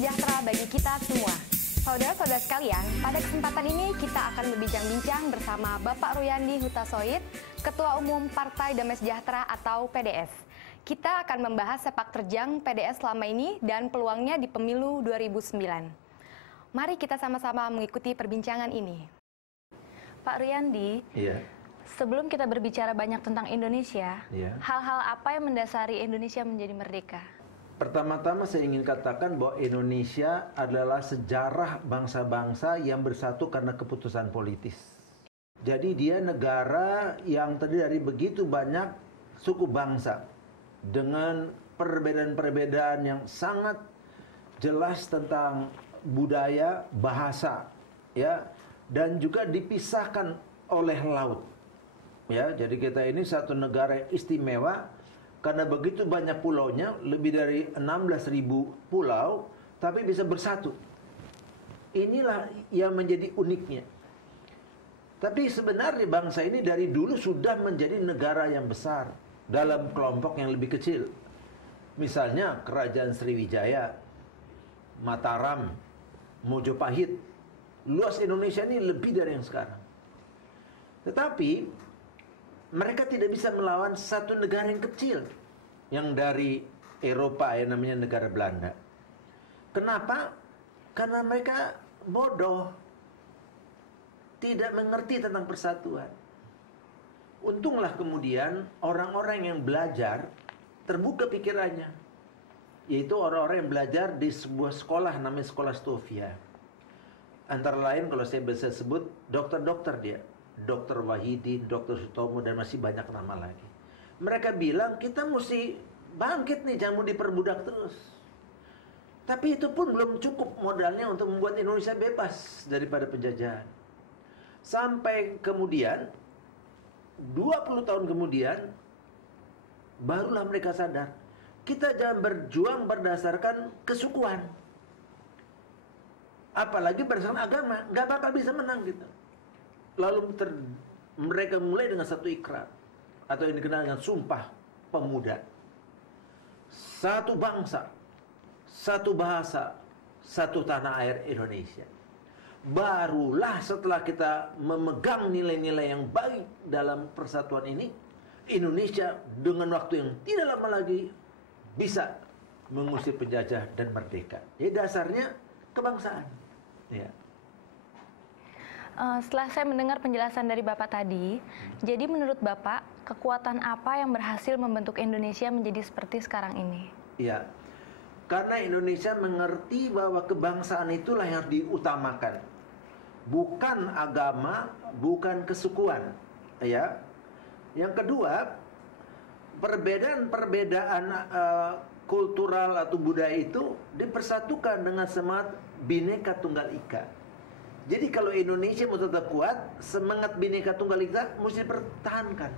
sejahtera bagi kita semua. Saudara-saudara sekalian, pada kesempatan ini kita akan berbincang-bincang bersama Bapak Ruyandi Hutasoid, Ketua Umum Partai Damai Sejahtera atau PDS. Kita akan membahas sepak terjang PDS selama ini dan peluangnya di pemilu 2009. Mari kita sama-sama mengikuti perbincangan ini. Pak Ruyandi, sebelum kita berbicara banyak tentang Indonesia, hal-hal apa yang mendasari Indonesia menjadi merdeka? Pertama-tama saya ingin katakan bahwa Indonesia adalah sejarah bangsa-bangsa yang bersatu karena keputusan politis. Jadi dia negara yang terdiri dari begitu banyak suku bangsa dengan perbedaan-perbedaan yang sangat jelas tentang budaya, bahasa, ya, dan juga dipisahkan oleh laut. Ya, jadi kita ini satu negara yang istimewa karena begitu banyak pulaunya, lebih dari 16.000 pulau, tapi bisa bersatu. Inilah yang menjadi uniknya. Tapi sebenarnya bangsa ini dari dulu sudah menjadi negara yang besar dalam kelompok yang lebih kecil. Misalnya Kerajaan Sriwijaya, Mataram, Mojopahit. Luas Indonesia ini lebih dari yang sekarang. Tetapi mereka tidak bisa melawan satu negara yang kecil yang dari Eropa, yang namanya negara Belanda. Kenapa? Karena mereka bodoh, tidak mengerti tentang persatuan. Untunglah kemudian orang-orang yang belajar terbuka pikirannya, yaitu orang-orang yang belajar di sebuah sekolah namanya Sekolah Stovia. Antara lain kalau saya bisa sebut dokter-dokter dia, Dr. Wahidin, Dr. Sutomo, dan masih banyak nama lagi. Mereka bilang kita mesti bangkit nih, jangan mau diperbudak terus. Tapi itu pun belum cukup modalnya untuk membuat Indonesia bebas daripada penjajahan. Sampai kemudian 20 tahun kemudian barulah mereka sadar kita jangan berjuang berdasarkan kesukuan, apalagi berdasarkan agama, nggak bakal bisa menang gitu. Lalu mereka mulai dengan satu ikrar atau yang dikenal dengan Sumpah Pemuda. Satu bangsa, satu bahasa, satu tanah air Indonesia. Barulah setelah kita memegang nilai-nilai yang baik dalam persatuan ini, Indonesia dengan waktu yang tidak lama lagi bisa mengusir penjajah dan merdeka. Jadi dasarnya kebangsaan. Ya. Setelah saya mendengar penjelasan dari Bapak tadi, jadi menurut Bapak, kekuatan apa yang berhasil membentuk Indonesia menjadi seperti sekarang ini? Ya, karena Indonesia mengerti bahwa kebangsaan itulah yang harus diutamakan, bukan agama, bukan kesukuan. Ya, yang kedua, perbedaan-perbedaan kultural atau budaya itu dipersatukan dengan semangat Bhinneka Tunggal Ika. Jadi kalau Indonesia mau tetap kuat, semangat Bhinneka Tunggal Ika mesti dipertahankan.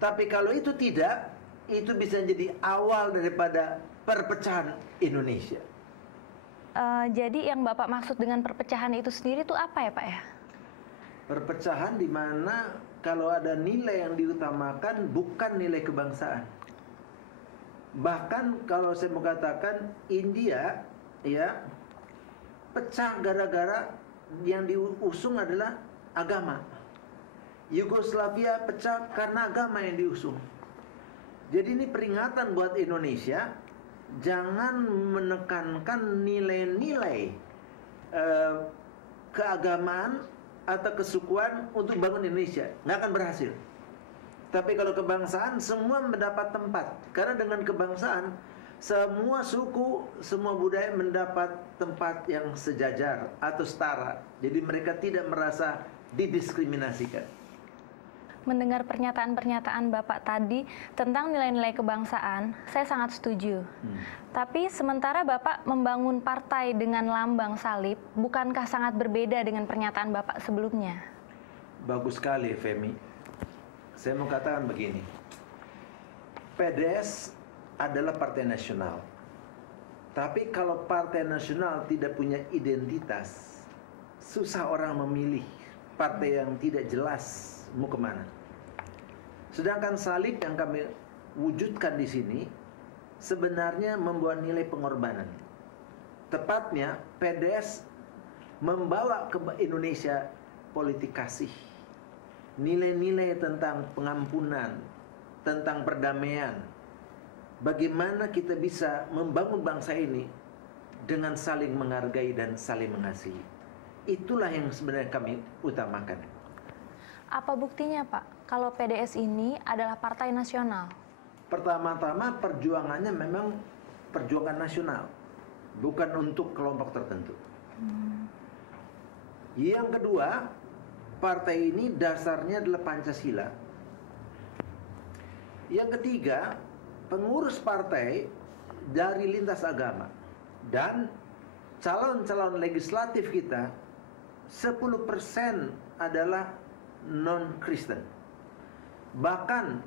Tapi kalau itu tidak, itu bisa jadi awal daripada perpecahan Indonesia. Jadi yang Bapak maksud dengan perpecahan itu sendiri itu apa ya Pak ya? Perpecahan di mana kalau ada nilai yang diutamakan bukan nilai kebangsaan. Bahkan kalau saya mau katakan India ya pecah gara-gara yang diusung adalah agama. Yugoslavia pecah karena agama yang diusung. Jadi ini peringatan buat Indonesia, jangan menekankan nilai-nilai keagamaan atau kesukuan untuk bangun Indonesia, nggak akan berhasil. Tapi kalau kebangsaan semua mendapat tempat, karena dengan kebangsaan semua suku, semua budaya mendapat tempat yang sejajar atau setara. Jadi mereka tidak merasa didiskriminasikan. Mendengar pernyataan-pernyataan Bapak tadi tentang nilai-nilai kebangsaan, saya sangat setuju. Tapi sementara Bapak membangun partai dengan lambang salib, bukankah sangat berbeda dengan pernyataan Bapak sebelumnya? Bagus sekali, Femi. Saya mau katakan begini. PDS adalah partai nasional. Tapi kalau partai nasional tidak punya identitas, susah orang memilih partai yang tidak jelas mau kemana. Sedangkan salib yang kami wujudkan di sini sebenarnya membawa nilai pengorbanan. tepatnya PDS membawa ke Indonesia politik kasih, nilai-nilai tentang pengampunan, tentang perdamaian. Bagaimana kita bisa membangun bangsa ini dengan saling menghargai dan saling mengasihi. Itulah yang sebenarnya kami utamakan. Apa buktinya, Pak, kalau PDS ini adalah partai nasional? Pertama-tama perjuangannya memang perjuangan nasional, bukan untuk kelompok tertentu. Yang kedua, partai ini dasarnya adalah Pancasila. Yang ketiga, pengurus partai dari lintas agama. Dan calon-calon legislatif kita 10% adalah non-Kristen. Bahkan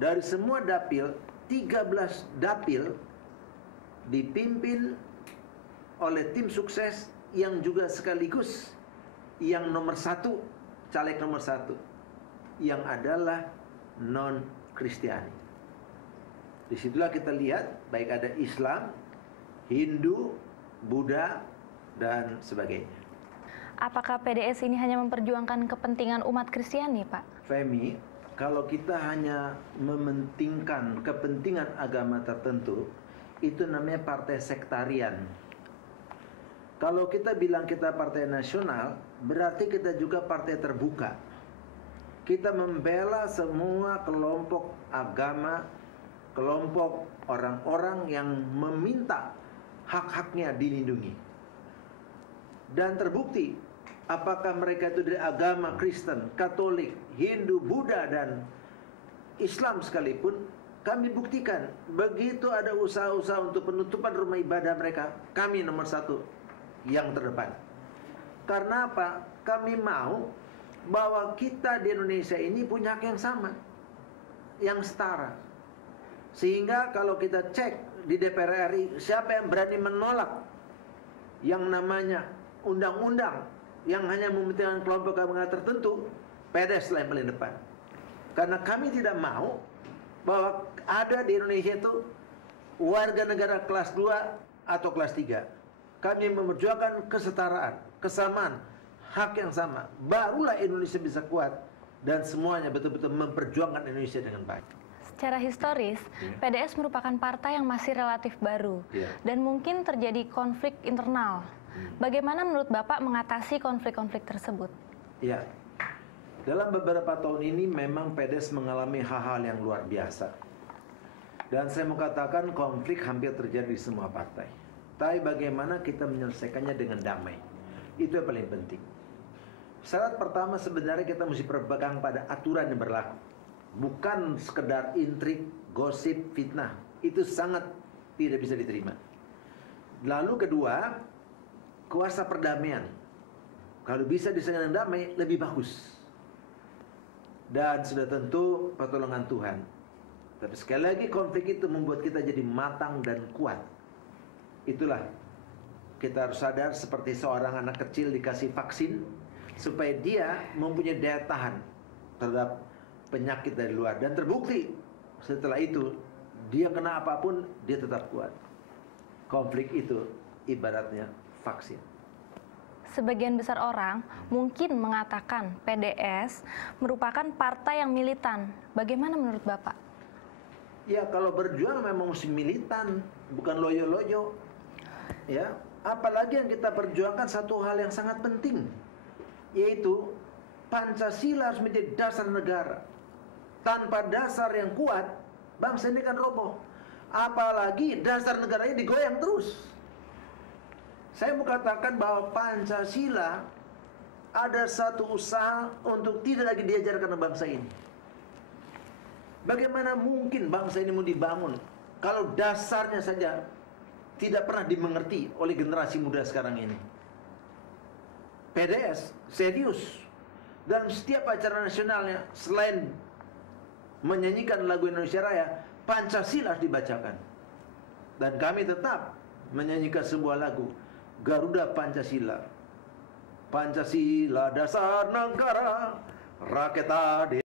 dari semua dapil, 13 dapil dipimpin oleh tim sukses yang juga sekaligus yang nomor satu, caleg nomor satu, yang adalah non-Kristiani. Disitulah kita lihat baik ada Islam, Hindu, Buddha, dan sebagainya. Apakah PDS ini hanya memperjuangkan kepentingan umat Kristiani, Pak? Femi, kalau kita hanya mementingkan kepentingan agama tertentu, itu namanya partai sektarian. Kalau kita bilang kita partai nasional, berarti kita juga partai terbuka. Kita membela semua kelompok agama, kelompok orang-orang yang meminta hak-haknya dilindungi. Dan terbukti, apakah mereka itu dari agama Kristen, Katolik, Hindu, Buddha, dan Islam sekalipun, kami buktikan, begitu ada usaha-usaha untuk penutupan rumah ibadah mereka, kami nomor satu yang terdepan. Karena apa? Kami mau bahwa kita di Indonesia ini punya hak yang sama, yang setara. Sehingga kalau kita cek di DPR RI, siapa yang berani menolak yang namanya undang-undang yang hanya mementingkan kelompok agama tertentu, PDS lah yang paling depan. Karena kami tidak mau bahwa ada di Indonesia itu warga negara kelas 2 atau kelas 3. Kami memperjuangkan kesetaraan, kesamaan, hak yang sama. Barulah Indonesia bisa kuat dan semuanya betul-betul memperjuangkan Indonesia dengan baik. Secara historis, PDS merupakan partai yang masih relatif baru dan mungkin terjadi konflik internal. Bagaimana menurut Bapak mengatasi konflik-konflik tersebut? Ya, dalam beberapa tahun ini memang PDS mengalami hal-hal yang luar biasa. Dan saya mau katakan konflik hampir terjadi di semua partai. Tapi bagaimana kita menyelesaikannya dengan damai, itu yang paling penting. Syarat pertama sebenarnya kita mesti berpegang pada aturan yang berlaku, bukan sekedar intrik, gosip, fitnah. Itu sangat tidak bisa diterima. Lalu kedua, kuasa perdamaian. Kalau bisa diselesaikan dengan damai, lebih bagus. Dan sudah tentu pertolongan Tuhan. Tapi sekali lagi konflik itu membuat kita jadi matang dan kuat. Itulah kita harus sadar seperti seorang anak kecil dikasih vaksin supaya dia mempunyai daya tahan terhadap penyakit dari luar. Dan terbukti setelah itu dia kena apapun dia tetap kuat. Konflik itu ibaratnya vaksin. Sebagian besar orang mungkin mengatakan PDS merupakan partai yang militan. Bagaimana menurut Bapak? Ya, kalau berjuang memang mesti militan, bukan loyo-loyo. Ya, apalagi yang kita perjuangkan satu hal yang sangat penting, yaitu Pancasila harus menjadi dasar negara. Tanpa dasar yang kuat, bangsa ini kan roboh. Apalagi dasar negaranya digoyang terus. Saya mau katakan bahwa Pancasila ada satu usaha untuk tidak lagi diajarkan oleh bangsa ini. Bagaimana mungkin bangsa ini mau dibangun kalau dasarnya saja tidak pernah dimengerti oleh generasi muda sekarang ini? PDS serius dalam setiap acara nasionalnya, selain menyanyikan lagu Indonesia Raya, Pancasila harus dibacakan. Dan kami tetap menyanyikan sebuah lagu, Garuda Pancasila. Pancasila dasar negara, rakyat adil.